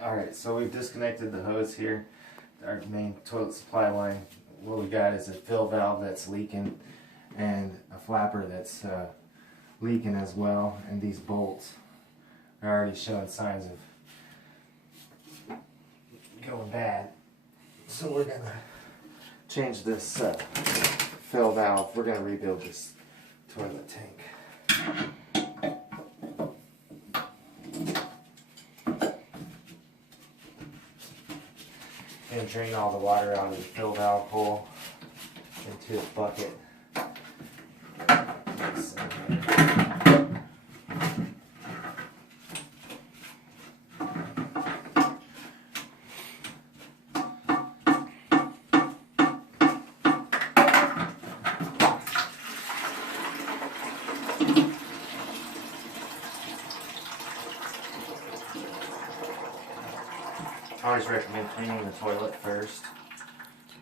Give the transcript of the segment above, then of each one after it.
Alright, so we've disconnected the hose here, our main toilet supply line. What we got is a fill valve that's leaking and a flapper that's leaking as well, and these bolts are already showing signs of going bad. So we're going to change this fill valve. We're going to rebuild this toilet tank. And drain all the water out of the fill valve hole into a bucket. I always recommend cleaning the toilet first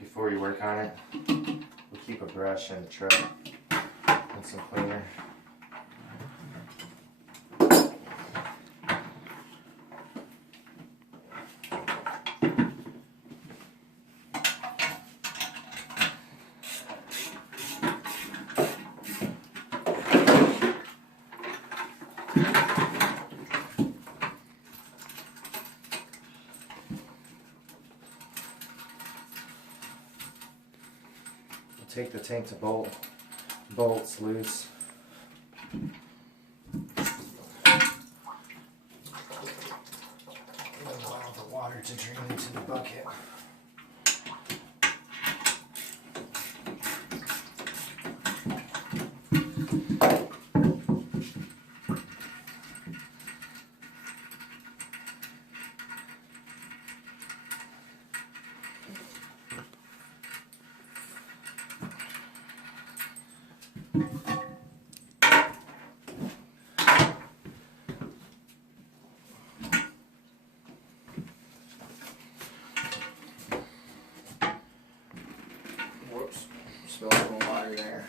before you work on it. We'll keep a brush in the truck and some cleaner. Take the tank to bolts loose. And allow the water to drain into the bucket. Whoops, spilled a little water there.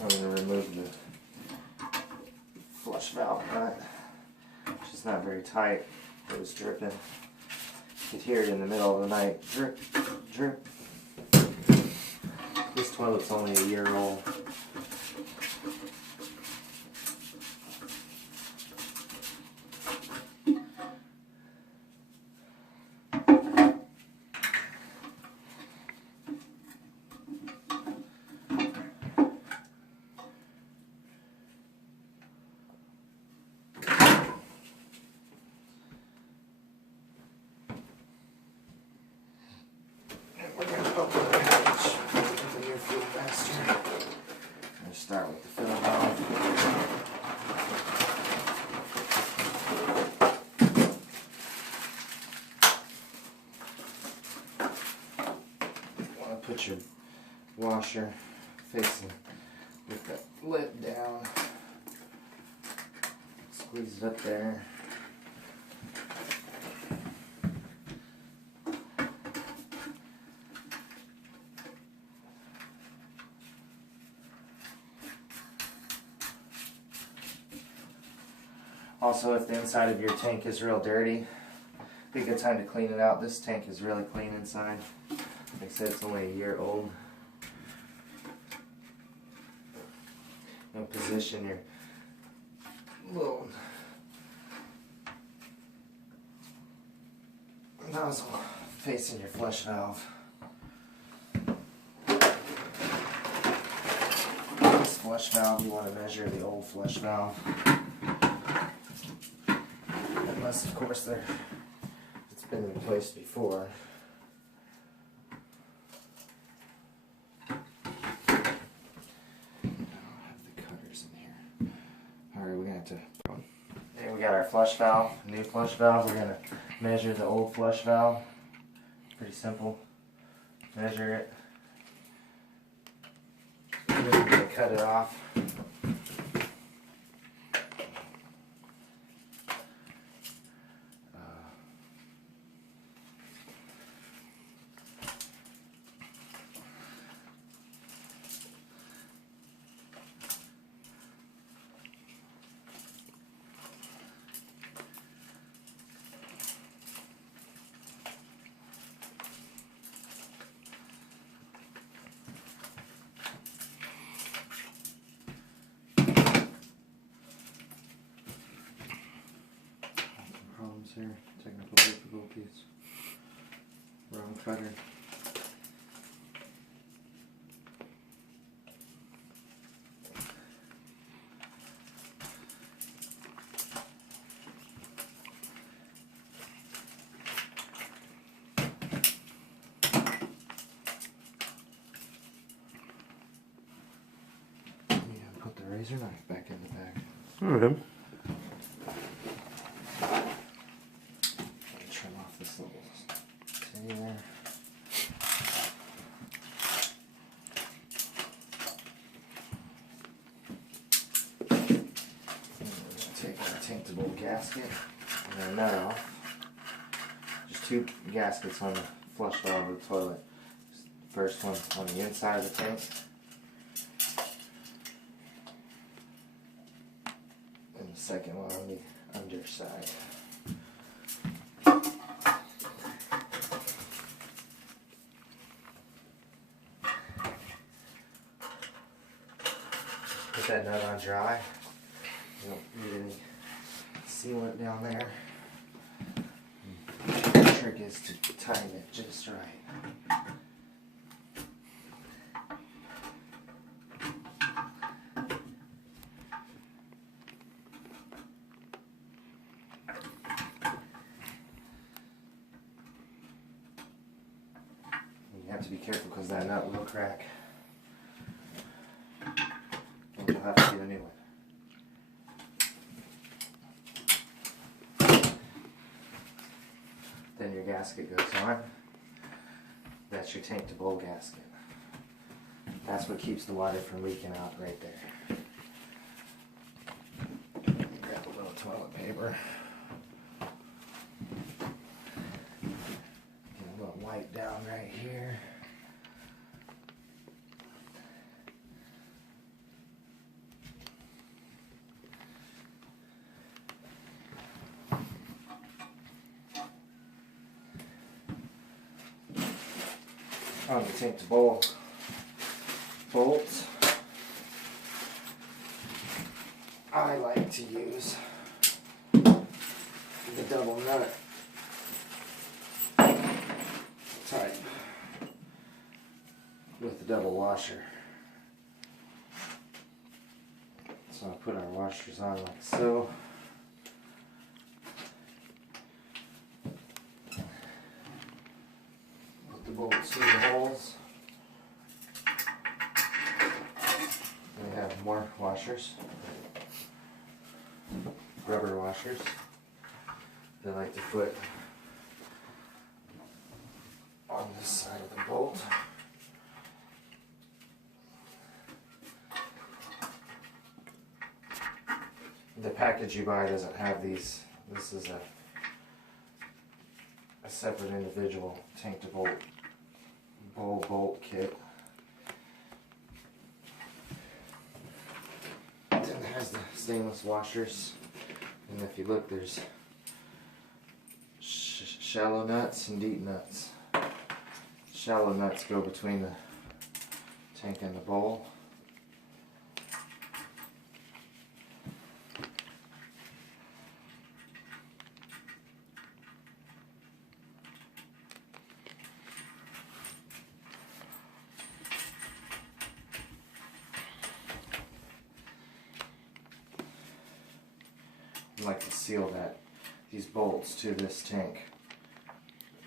I'm going to remove the flush valve nut, which is not very tight. It was dripping. You could hear it in the middle of the night. Drip, drip. This toilet's only a year old. Start with the fill valve. You want to put your washer facing with the lid down. Squeeze it up there. Also, if the inside of your tank is real dirty, be a good time to clean it out. This tank is really clean inside. Like I said, it's only a year old. And position your little nozzle facing your flush valve. This flush valve, you want to measure the old flush valve. Unless, of course, it's been replaced before. to put on. Here we got our flush valve, new flush valve. We're gonna measure the old flush valve. Pretty simple. Measure it. And then we're gonna cut it off. Here, technical difficulties. Wrong cutter. Yeah, put the razor knife back in the bag. Alright. This little thing there. Take our taintable gasket and our nut off. Just two gaskets on the flush valve of the toilet. First one on the inside of the tank. And the second one on the underside. Put that nut on dry. You don't need any sealant down there. The trick is to tighten it just right. You have to be careful because that nut will crack. You'll have to get a new one. Then your gasket goes on. That's your tank to bowl gasket. That's what keeps the water from leaking out right there. Grab a little toilet paper. Get a little wipe down right here. On the tank to bowl bolts, I like to use the double nut type with the double washer. So I put our washers on like so. Bolts through the holes. We have more washers, rubber washers. They like to put on this side of the bolt. The package you buy doesn't have these. This is a separate individual tank to bowl bolt kit. Then it has the stainless washers, and if you look, there's shallow nuts and deep nuts. Shallow nuts go between the tank and the bowl. I like to seal these bolts to this tank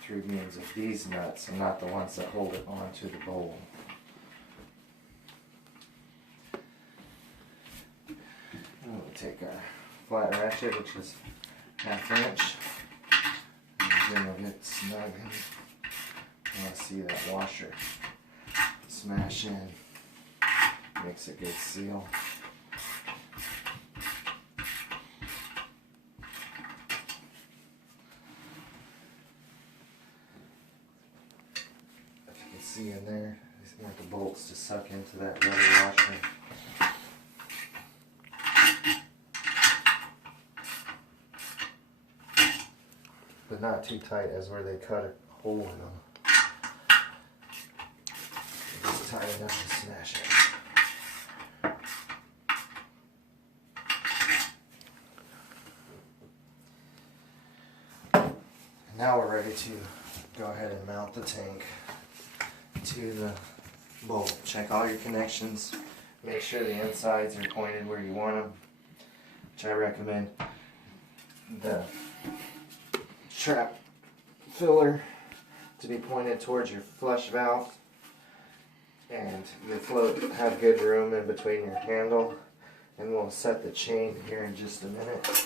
through means of these nuts and not the ones that hold it onto the bowl. We'll take our flat ratchet, which is 1/2 inch. And then we'll get snug and you want to see that washer smash in. Makes a good seal. If you can see in there, I want the bolts to suck into that rubber washer. But not too tight as where they cut a hole in them. Just tight enough to smash it. Now we're ready to go ahead and mount the tank to the bolt. Check all your connections. Make sure the insides are pointed where you want them, which I recommend the trap filler to be pointed towards your flush valve, and the float have good room in between your handle. And we'll set the chain here in just a minute.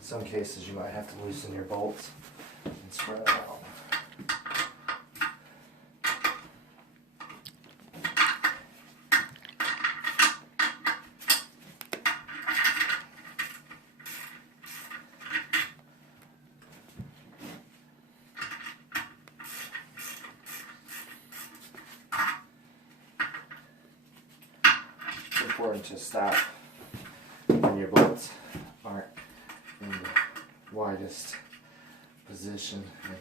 Some cases you might have to loosen your bolts and spread them out. It's important to stop when your bolts aren't in the widest position and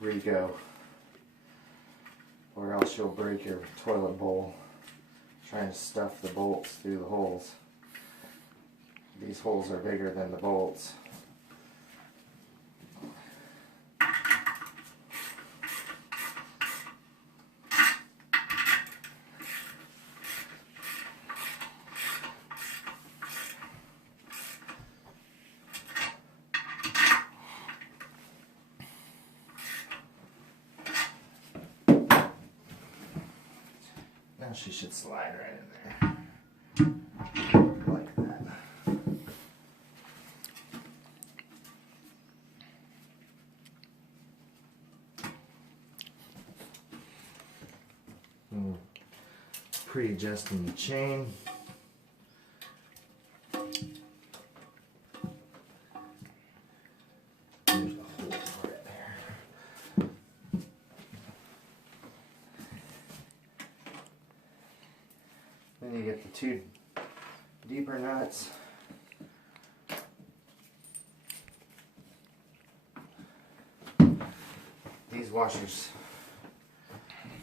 re-go, or else you'll break your toilet bowl trying to stuff the bolts through the holes. These holes are bigger than the bolts. Now she should slide right in there, like that. Pre-adjusting the chain. There's a hole right there. Then you get the two deeper nuts. These washers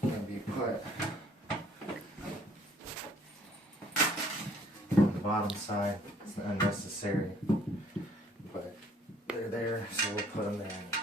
can be put on the bottom side. It's unnecessary, but they're there, so we'll put them there anyways.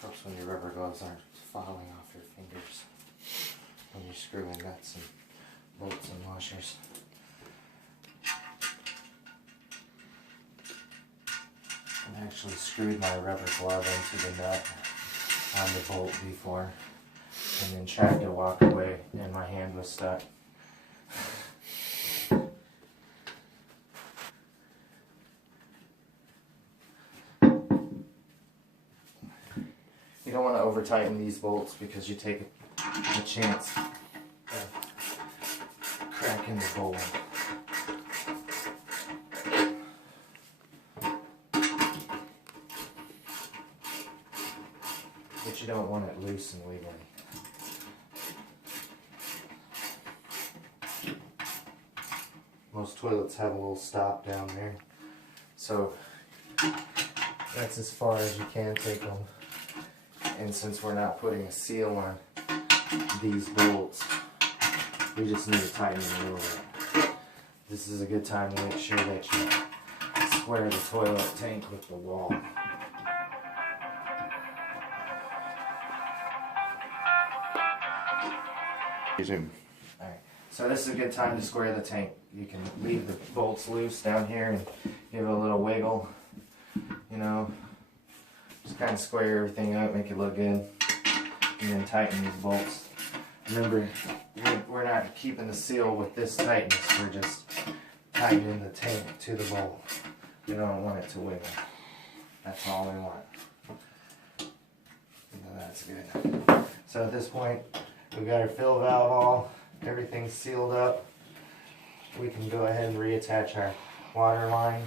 Helps when your rubber gloves aren't falling off your fingers when you're screwing nuts and bolts and washers. I actually screwed my rubber glove into the nut on the bolt before and then tried to walk away and my hand was stuck. You don't want to over tighten these bolts because you take a chance of cracking the bowl. But you don't want it loose and wiggly. Most toilets have a little stop down there. So that's as far as you can take them. And since we're not putting a seal on these bolts, we just need to tighten them a little bit. This is a good time to make sure that you square the toilet tank with the wall. Alright, so this is a good time to square the tank. You can leave the bolts loose down here and give it a little wiggle. You know, just kind of square everything up, make it look good, and then tighten these bolts. Remember, we're not keeping the seal with this tightness, we're just tightening the tank to the bolt. We don't want it to wiggle. That's all we want. That's good. So at this point, we've got our fill valve all, everything's sealed up. We can go ahead and reattach our water line.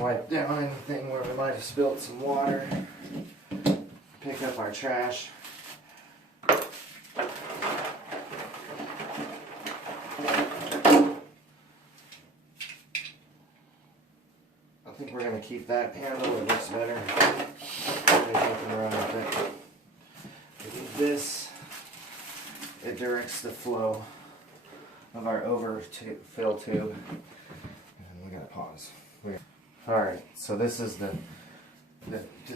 Wipe down anything where we might have spilled some water. Pick up our trash. I think we're going to keep that handle, it looks better. There's nothing wrong with it. With this, it directs the flow of our overfill tube. And we gotta pause. Alright, so this is the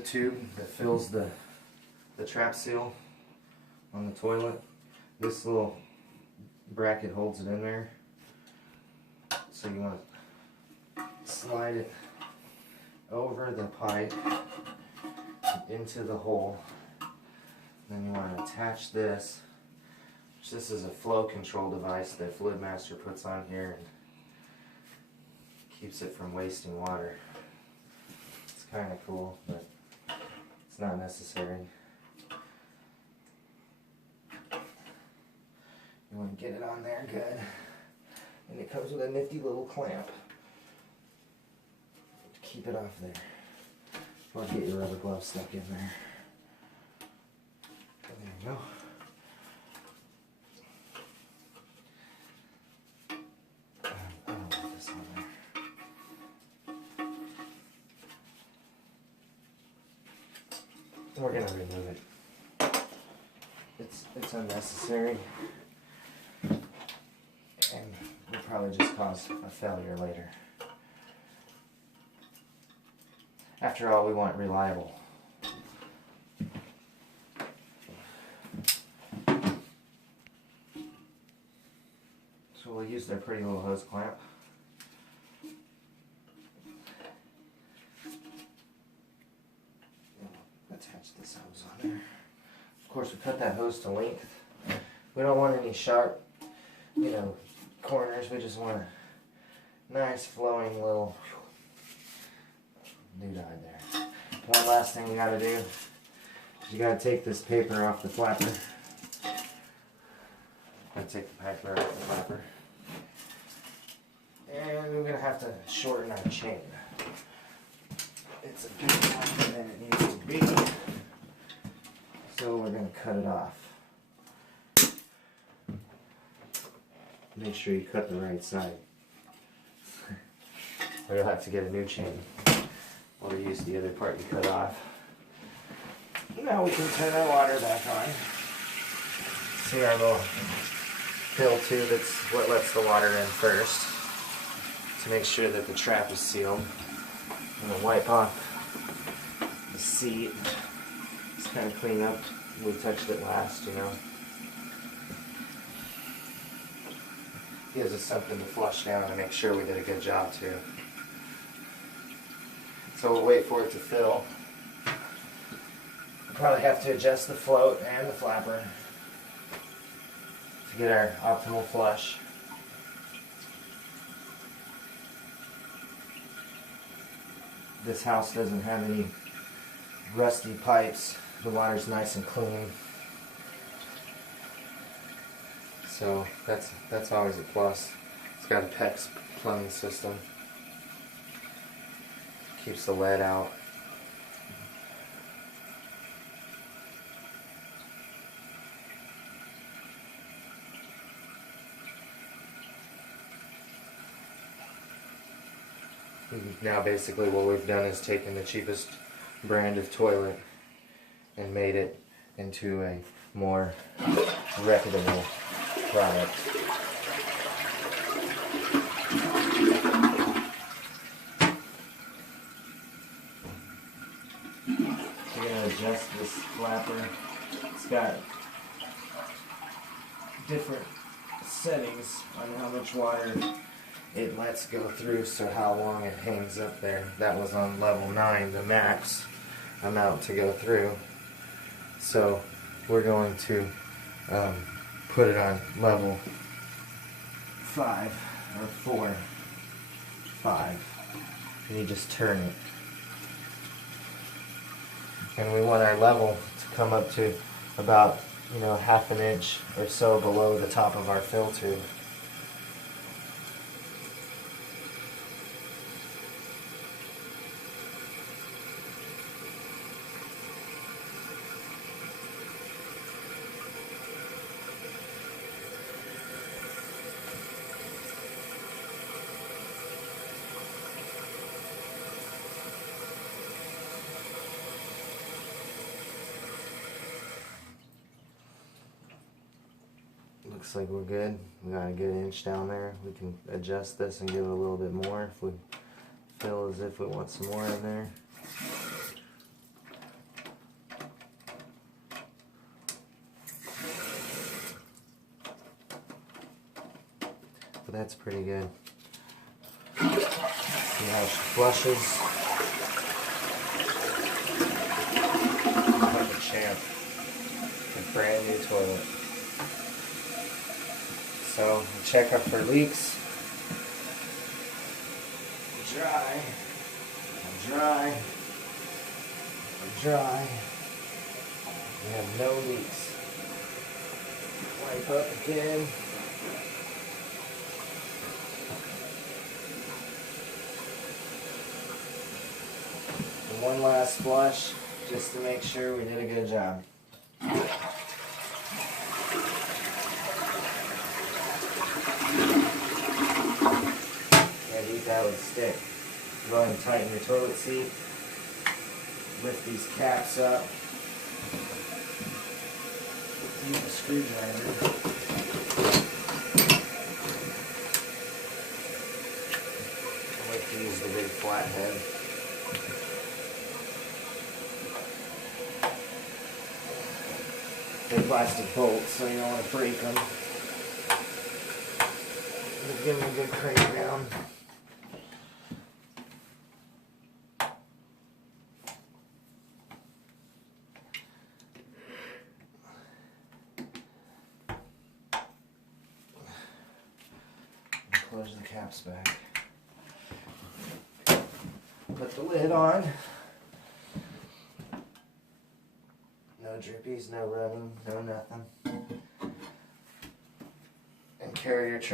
tube that fills the trap seal on the toilet. This little bracket holds it in there. So you want to slide it over the pipe into the hole. Then you want to attach this. This is a flow control device that Fluid Master puts on here and keeps it from wasting water. It's kind of cool, but it's not necessary. You want to get it on there good. And it comes with a nifty little clamp to keep it off there. Or get your rubber glove stuck in there. There you go. I don't want this on there. We're going to remove it. It's unnecessary. And will probably just cause a failure later. After all, we want reliable. So we'll use their pretty little hose clamp. Attach this hose on there. Of course, we cut that hose to length. We don't want any sharp, corners. We just want a nice flowing little doodah there. One last thing you gotta do is you gotta take this paper off the flapper. Gotta take the paper off the flapper. And we're gonna have to shorten our chain. It's a bit longer than it needs to be. So we're gonna cut it off. Make sure you cut the right side. Or you'll have to get a new chain. Or use the other part you cut off. Now we can turn our water back on. See our little fill tube, that's what lets the water in first. To make sure that the trap is sealed. I'm going to wipe off the seat. Just kind of clean up. We touched it last, Gives us something to flush down and make sure we did a good job too. So we'll wait for it to fill. We'll probably have to adjust the float and the flapper to get our optimal flush. This house doesn't have any rusty pipes. The water's nice and clean. So that's always a plus. It's got a PEX plumbing system. Keeps the lead out. Now basically what we've done is taken the cheapest brand of toilet and made it into a more reputable product. We're going to adjust this flapper. It's got different settings on how much water it lets go through, so how long it hangs up there. That was on level 9, the max amount to go through. So we're going to put it on level 5 or 4, 5, and you just turn it. And we want our level to come up to about, half an inch or so below the top of our fill tube. Looks like we're good. We got a good inch down there. We can adjust this and give it a little bit more if we feel as if we want some more in there. But that's pretty good. See how she flushes. Like a champ. A brand new toilet. So check up for leaks. Dry, dry, dry. We have no leaks. Wipe up again. And one last flush just to make sure we did a good job. That would stick. Go ahead and tighten your toilet seat. Lift these caps up. Use a screwdriver. I like to use the big flat head. They're plastic bolts, so you don't want to break them. Just give them a good crank down. Close the caps back. Put the lid on. No drippies, no running, no nothing. And carry your trash.